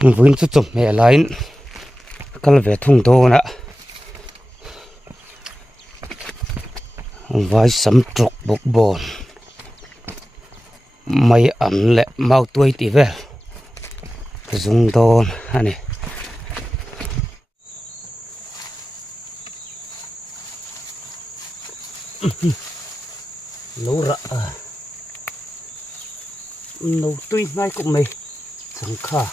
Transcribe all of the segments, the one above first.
vun chu chom me lain kal ve thung do na vai sam truk bok bon mai an le mau tuai ti ve zung don ani lâu rạ lâu tuy ngay cũng mày chẳng khá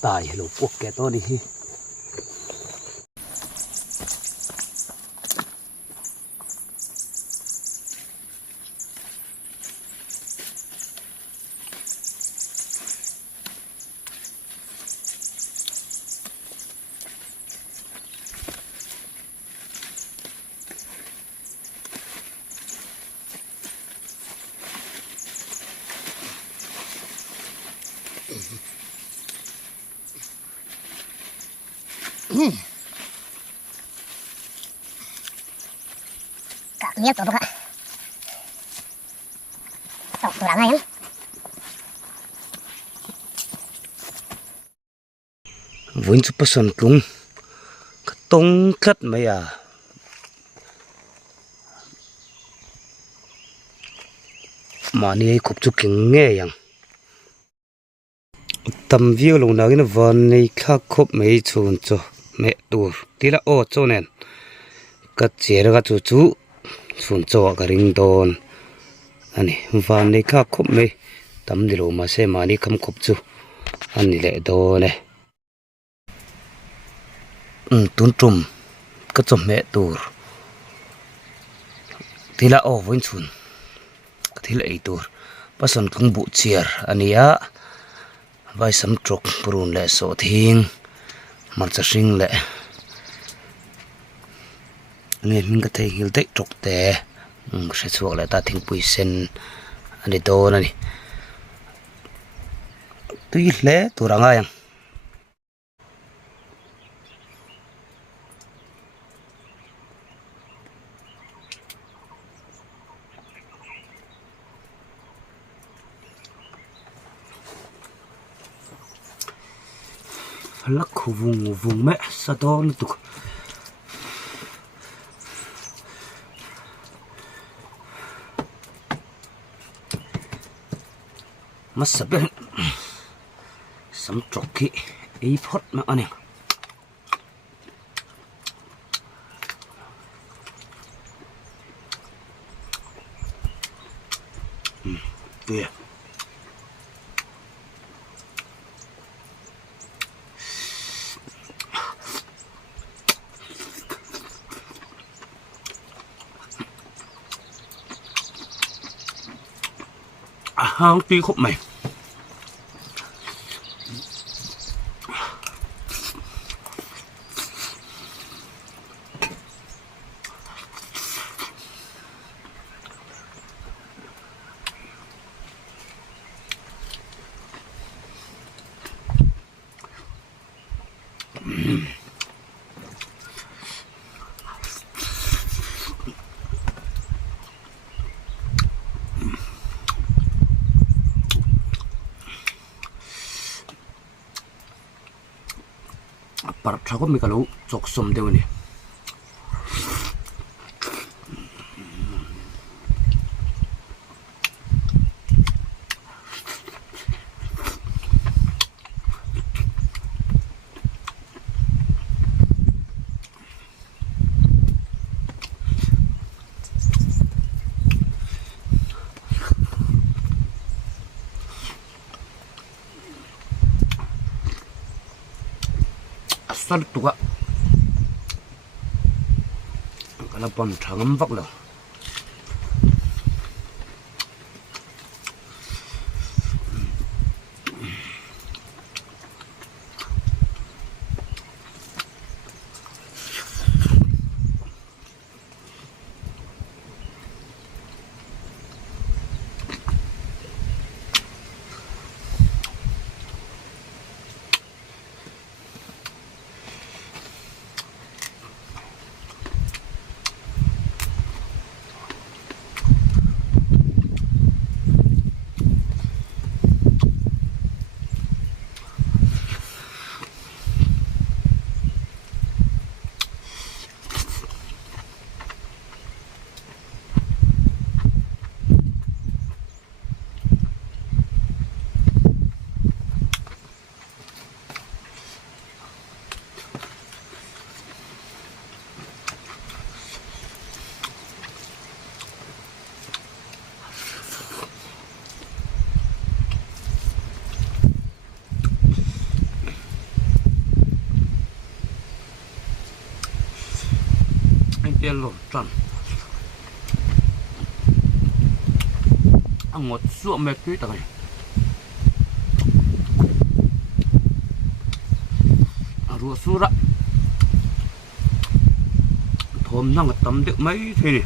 tài lục quốc kẻ to đi cả nhiều tổ bọc ạ tổ lắng ngay lắm vun chu pason tung ka tong khat mai à mani khop chu king nge yang tam view lo na in van nei kha khop mai chun cho me tur tila o cho nen ka cher ga chu chu chun cho ka ring don ani van nei kha khop mai tam dilo ma se mani kham khop chu ani le do ne tun trum ka chom me tur tila o vun chun ka thil ei tur pason kung bu chiar ania vai sam truk purun le so thing mar cha ring le nge min ka thei hil dei truk te se chuak le ta thing pui sen ani do na ni tui hle turanga yang lắc vùng vùng mẹ sa to liên tục mất sập bên sắm trọc kỹ ấy phốt mà anh em tuyệt hang tuy khúc mày par thako mi kalu chok som deu ni sal tuga kana pon thangam vak lo tiền lộn tròn ăn một suộm mệt tuy tao này rùa su ra thơm năng tấm được mấy thế này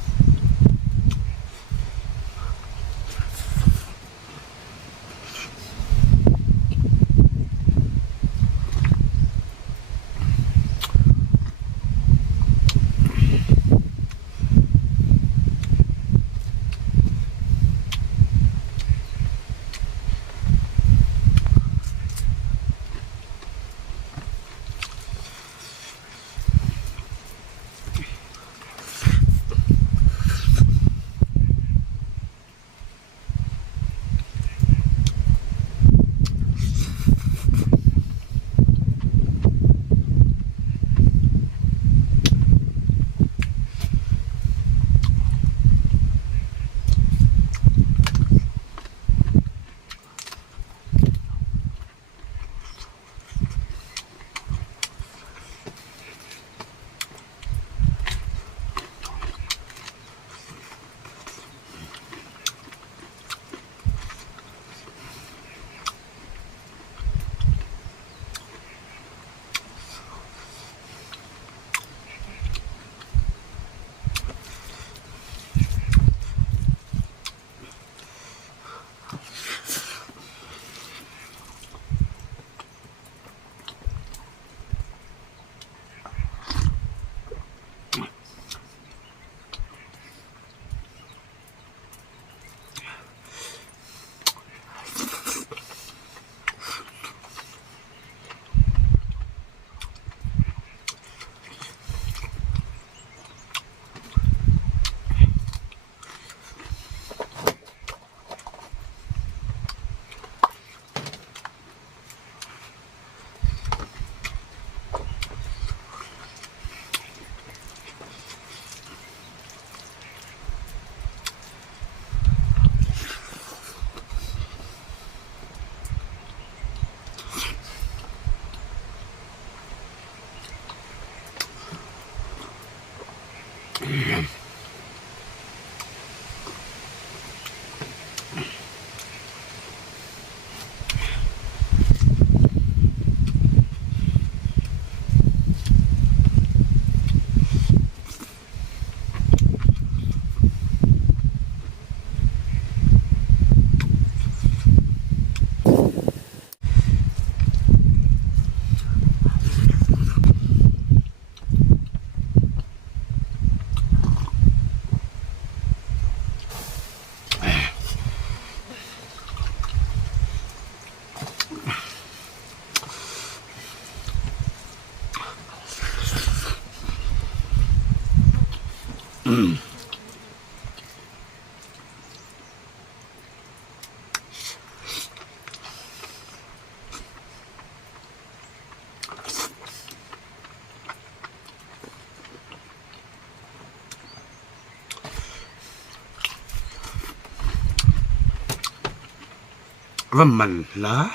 và mình lá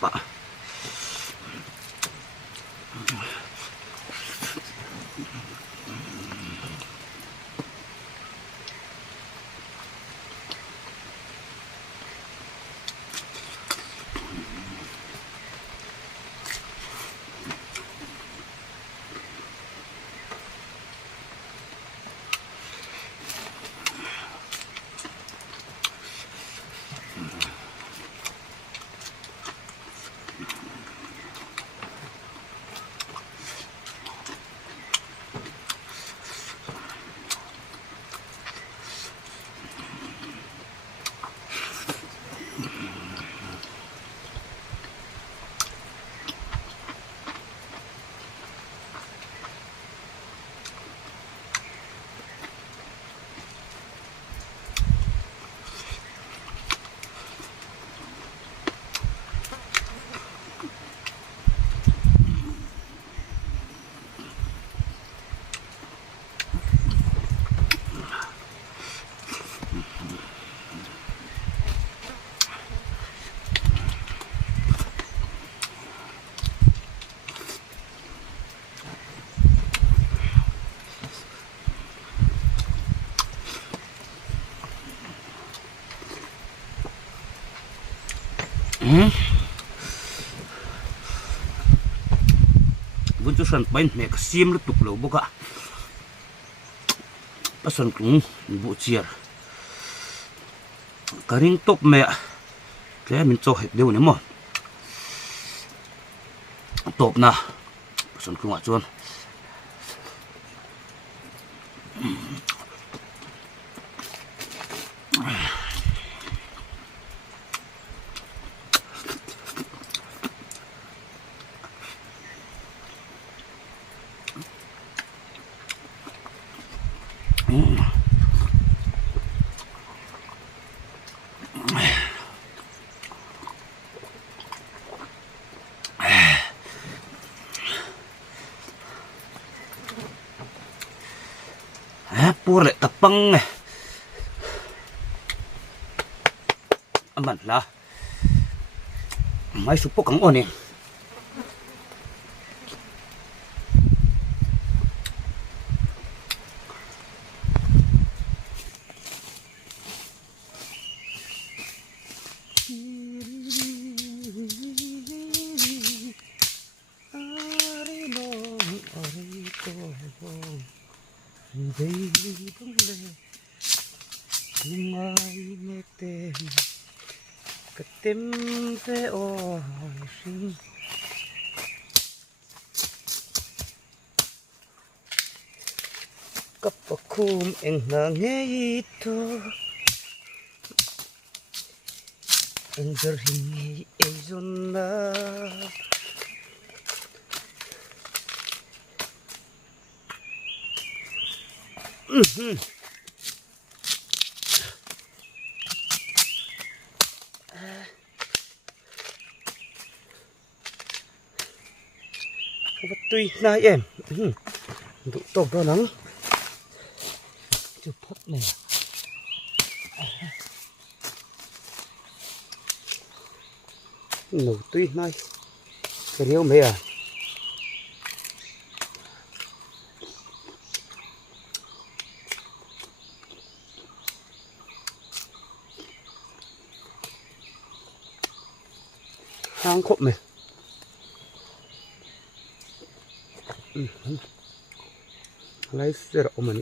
pa vun chu san pain me ka sim lu tuk lo boka pasan kung bu chiar karing top me ke min cho het deu ne mo top na pasan kung a chuan pur le tapang aman la mai supok ang oni Katim te o sing kapakum eng nange ito eng derhingi ezona tuy nai em tụ tộc đó nắng chụp thấp này nụ tuy nai cái liêu mấy à hang khộm mày lấy sữa đậu mà nè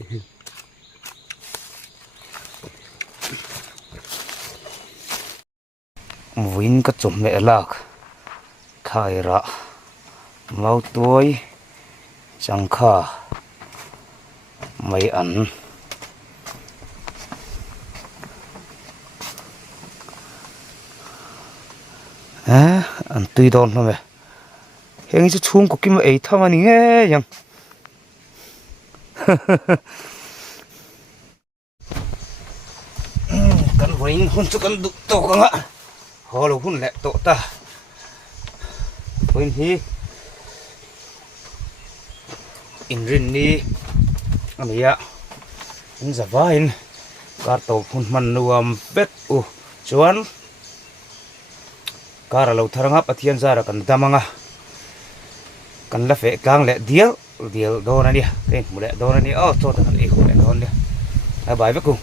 vinh cái chủng mẹ lạc khai ra mau tuổi chẳng kha mấy ăn ăn tươi đòn thôi mẹ hiện giờ chuông của kim ấy thằng anh nghe nhang kan vinh hun cho kan đục to các ạ họ là hun lẹ to ta vinh hi in rin ni anh ya in za vain cả tổ hun man nuam bet u chuan kara lo tharanga pathian zara kan damanga kan la fe kang le dial dial don ania ke mule don ania oh chota kan e ko le don le a bai ve ku